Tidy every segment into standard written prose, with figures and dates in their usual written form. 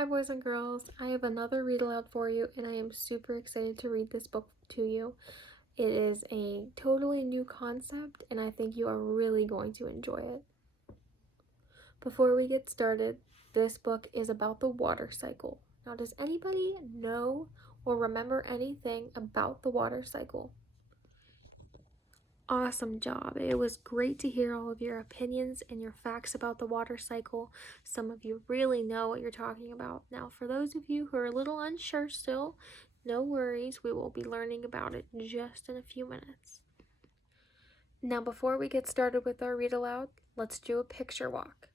Hi boys and girls, I have another read aloud for you and I am super excited to read this book to you. It is a totally new concept and I think you are really going to enjoy it. Before we get started, this book is about the water cycle. Now does anybody know or remember anything about the water cycle? Awesome job. It was great to hear all of your opinions and your facts about the water cycle. Some of you really know what you're talking about. Now, for those of you who are a little unsure still, no worries. We will be learning about it just in a few minutes. Now, before we get started with our read aloud, let's do a picture walk.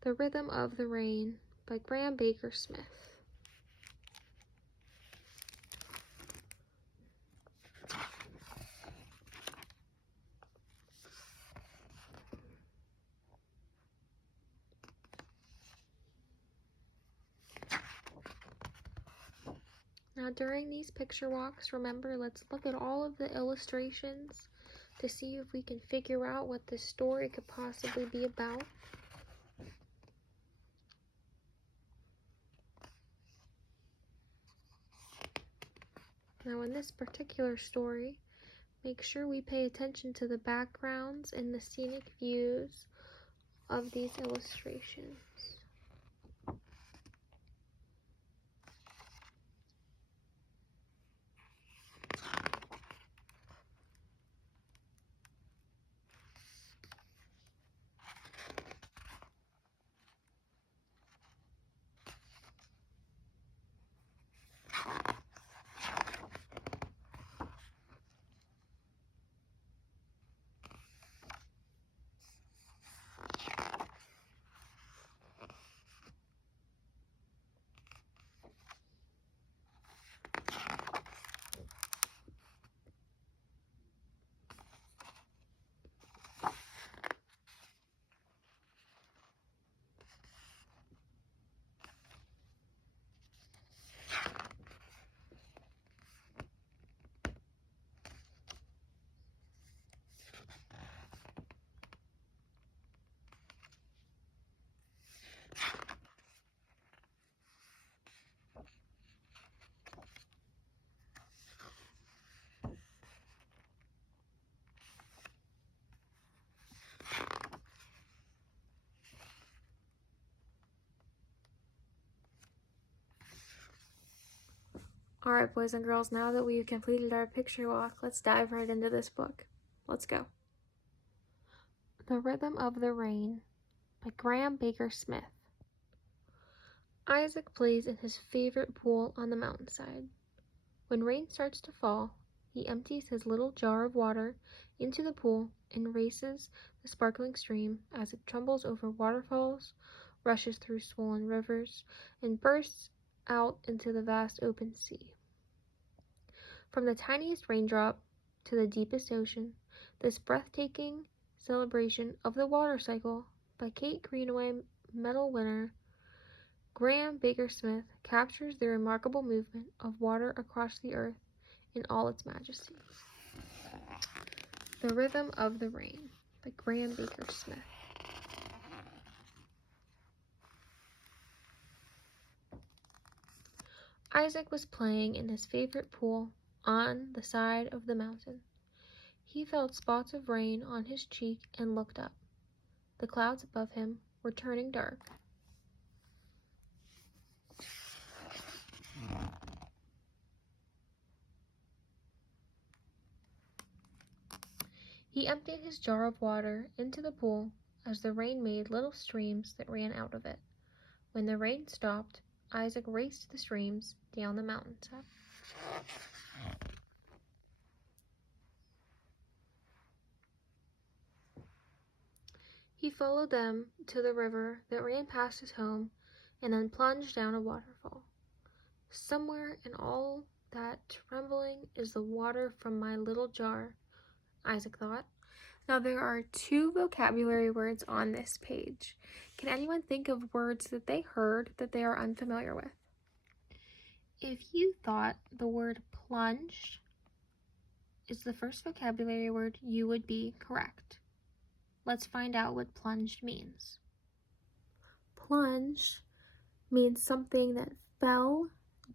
The Rhythm of the Rain by Graham Baker Smith. Now during these picture walks, remember, let's look at all of the illustrations to see if we can figure out what this story could possibly be about. Now in this particular story, make sure we pay attention to the backgrounds and the scenic views of these illustrations. Alright boys and girls, now that we've completed our picture walk, let's dive right into this book. Let's go. The Rhythm of the Rain by Graham Baker Smith. Isaac plays in his favorite pool on the mountainside. When rain starts to fall, he empties his little jar of water into the pool and races the sparkling stream as it tumbles over waterfalls, rushes through swollen rivers, and bursts out into the vast open sea. From the tiniest raindrop to the deepest ocean, this breathtaking celebration of the water cycle by Kate Greenaway medal winner Graham Baker Smith captures the remarkable movement of water across the earth in all its majesty. The Rhythm of the Rain by Graham Baker Smith. Isaac was playing in his favorite pool on the side of the mountain. He felt spots of rain on his cheek and looked up. The clouds above him were turning dark. He emptied his jar of water into the pool as the rain made little streams that ran out of it. When the rain stopped, Isaac raced the streams down the mountainside. He followed them to the river that ran past his home and then plunged down a waterfall. Somewhere in all that trembling is the water from my little jar, Isaac thought. Now there are 2 vocabulary words on this page. Can anyone think of words that they heard that they are unfamiliar with? If you thought the word plunge is the first vocabulary word, you would be correct. Let's find out what plunged means. Plunge means something that fell,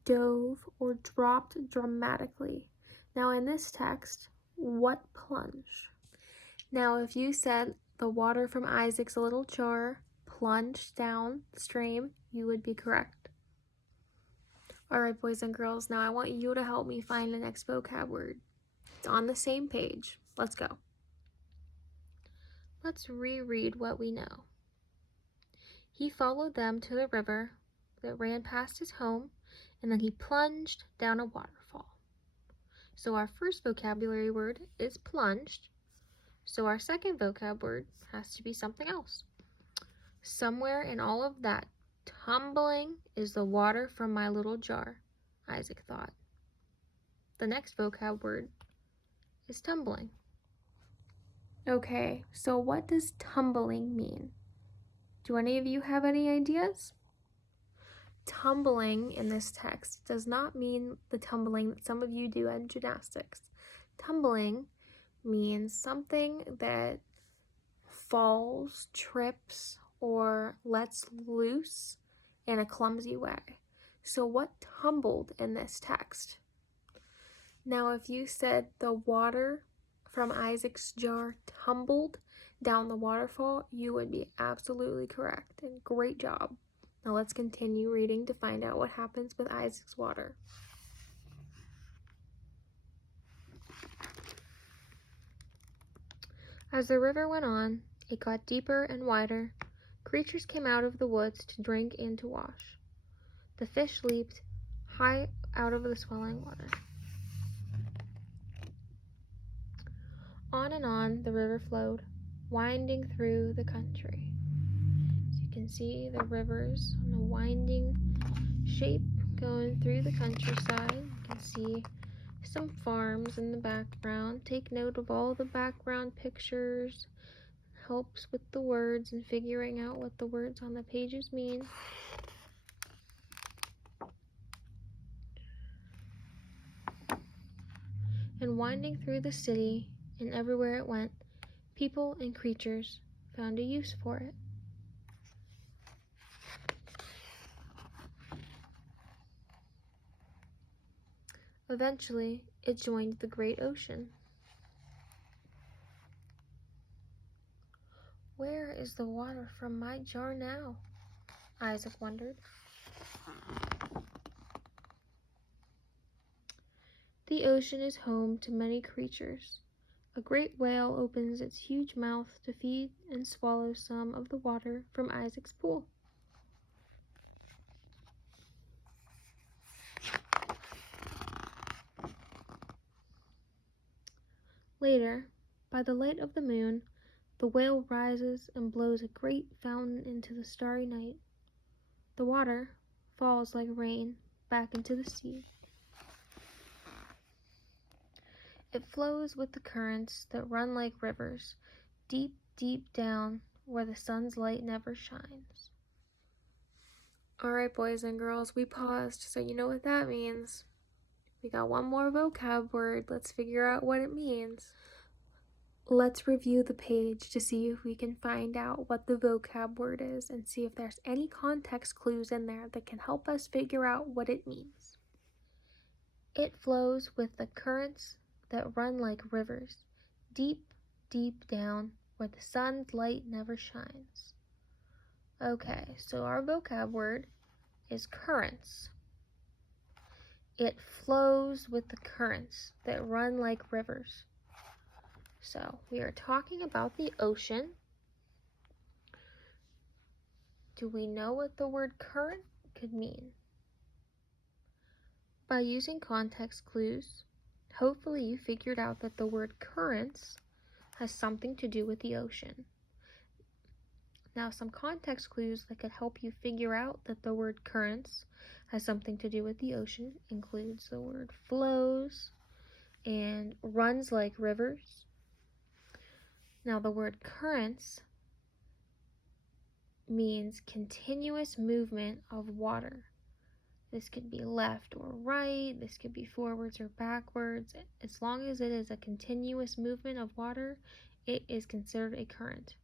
dove, or dropped dramatically. Now, in this text, what plunge? Now, if you said the water from Isaac's little jar plunged down the stream, you would be correct. All right, boys and girls, now I want you to help me find the next vocab word. It's on the same page. Let's go. Let's reread what we know. He followed them to the river that ran past his home, and then he plunged down a waterfall. So our first vocabulary word is plunged. So our second vocab word has to be something else. Somewhere in all of that, tumbling is the water from my little jar, Isaac thought. The next vocab word is tumbling. Okay, so what does tumbling mean? Do any of you have any ideas? Tumbling in this text does not mean the tumbling that some of you do in gymnastics. Tumbling means something that falls, trips, or lets loose in a clumsy way. So what tumbled in this text? Now, if you said the water from Isaac's jar tumbled down the waterfall, you would be absolutely correct, and great job. Now let's continue reading to find out what happens with Isaac's water. As the river went on, it got deeper and wider. Creatures came out of the woods to drink and to wash. The fish leaped high out of the swelling water. On and on the river flowed, winding through the country. As you can see, the river's on a winding shape going through the countryside. You can see some farms in the background. Take note of all the background pictures. Helps with the words and figuring out what the words on the pages mean. And winding through the city, and everywhere it went, people and creatures found a use for it. Eventually, it joined the great ocean. Where is the water from my jar now? Isaac wondered. The ocean is home to many creatures. A great whale opens its huge mouth to feed and swallow some of the water from Isaac's pool. Later, by the light of the moon, the whale rises and blows a great fountain into the starry night. The water falls like rain back into the sea. It flows with the currents that run like rivers, deep, deep down where the sun's light never shines. All right, boys and girls, we paused, so you know what that means. We got one more vocab word. Let's figure out what it means. Let's review the page to see if we can find out what the vocab word is and see if there's any context clues in there that can help us figure out what it means. It flows with the currents that run like rivers, deep, deep down where the sun's light never shines. Okay, so our vocab word is currents. It flows with the currents that run like rivers. So we are talking about the ocean. Do we know what the word current could mean? By using context clues, hopefully you figured out that the word currents has something to do with the ocean. Now, some context clues that could help you figure out that the word currents has something to do with the ocean includes the word flows and runs like rivers. Now, the word currents means continuous movement of water. This could be left or right, this could be forwards or backwards. As long as it is a continuous movement of water, it is considered a current.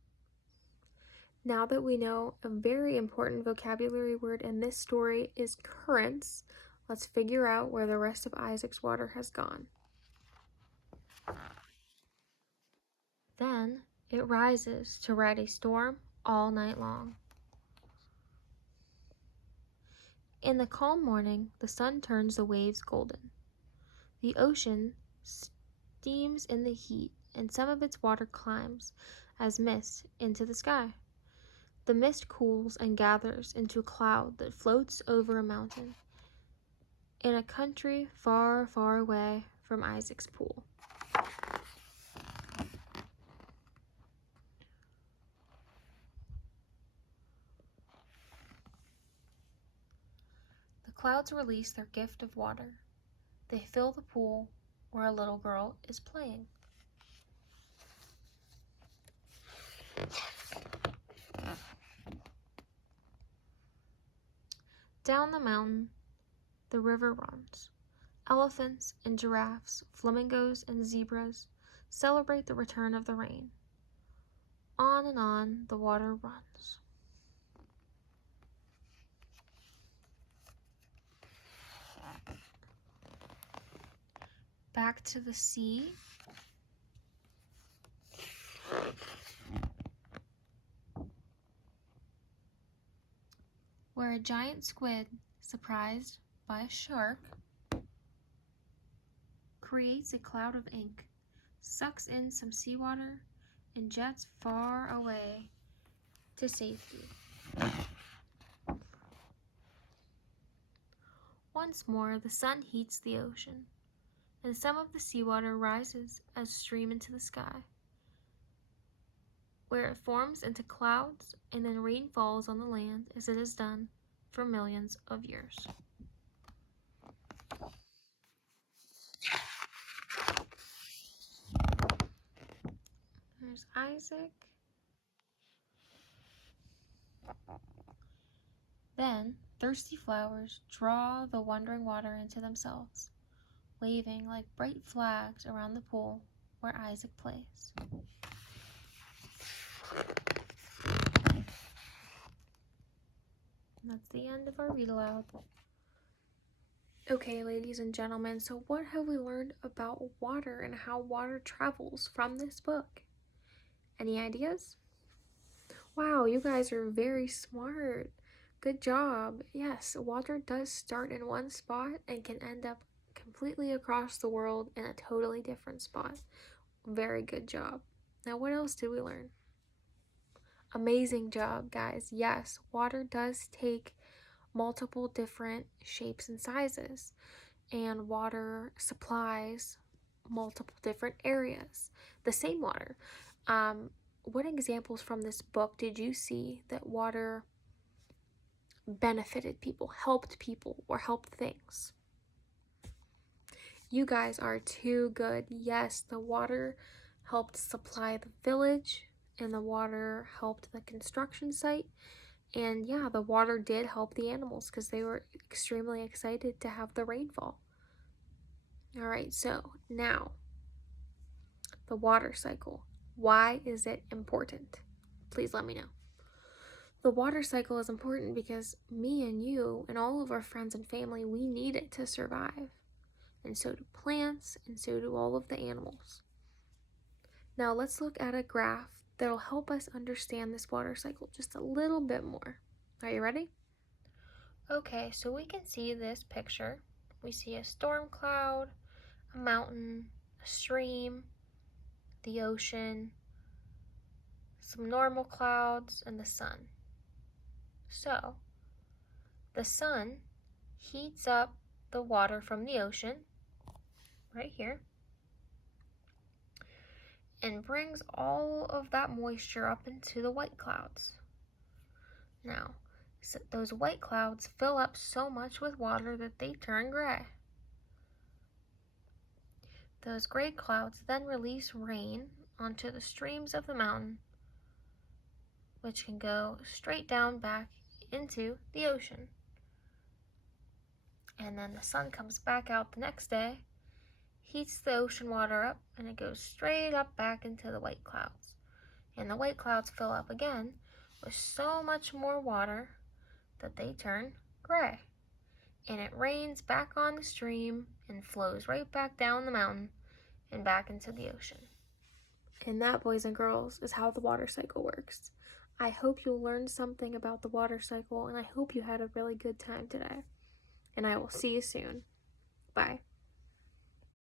Now that we know a very important vocabulary word in this story is currents, let's figure out where the rest of Isaac's water has gone. Then it rises to ride a storm all night long. In the calm morning, the sun turns the waves golden. The ocean steams in the heat, and some of its water climbs as mist into the sky. The mist cools and gathers into a cloud that floats over a mountain in a country far, far away from Isaac's pool. The clouds release their gift of water. They fill the pool where a little girl is playing. Down the mountain, the river runs. Elephants and giraffes, flamingos and zebras celebrate the return of the rain. On and on the water runs. Back to the sea. Where a giant squid, surprised by a shark, creates a cloud of ink, sucks in some seawater, and jets far away to safety. Once more, the sun heats the ocean, and some of the seawater rises as stream into the sky, where it forms into clouds, and then rain falls on the land as it has done for millions of years. There's Isaac. Then, thirsty flowers draw the wandering water into themselves, waving like bright flags around the pool where Isaac plays. And that's the end of our read aloud. Okay, ladies and gentlemen, so what have we learned about water and how water travels from this book? Any ideas? Wow, you guys are very smart. Good job. Yes, water does start in one spot and can end up completely across the world in a totally different spot. Very good job. Now, what else did we learn? Amazing job, guys. Yes, water does take multiple different shapes and sizes, and water supplies multiple different areas. The same water. What examples from this book did you see that water benefited people, or helped things? You guys are too good. Yes, the water helped supply the village, and the water helped the construction site. And yeah, the water did help the animals because they were extremely excited to have the rainfall. All right, so now the water cycle. Why is it important? Please let me know. The water cycle is important because me and you and all of our friends and family, we need it to survive. And so do plants, and so do all of the animals. Now let's look at a graph that'll help us understand this water cycle just a little bit more. Are you ready? Okay, so we can see this picture. We see a storm cloud, a mountain, a stream, the ocean, some normal clouds, and the sun. So, the sun heats up the water from the ocean, right here, and brings all of that moisture up into the white clouds. Now, so those white clouds fill up so much with water that they turn gray. Those gray clouds then release rain onto the streams of the mountain, which can go straight down back into the ocean. And then the sun comes back out the next day, heats the ocean water up, and it goes straight up back into the white clouds. And the white clouds fill up again with so much more water that they turn gray. And it rains back on the stream and flows right back down the mountain and back into the ocean. And that, boys and girls, is how the water cycle works. I hope you learned something about the water cycle, and I hope you had a really good time today. And I will see you soon. Bye.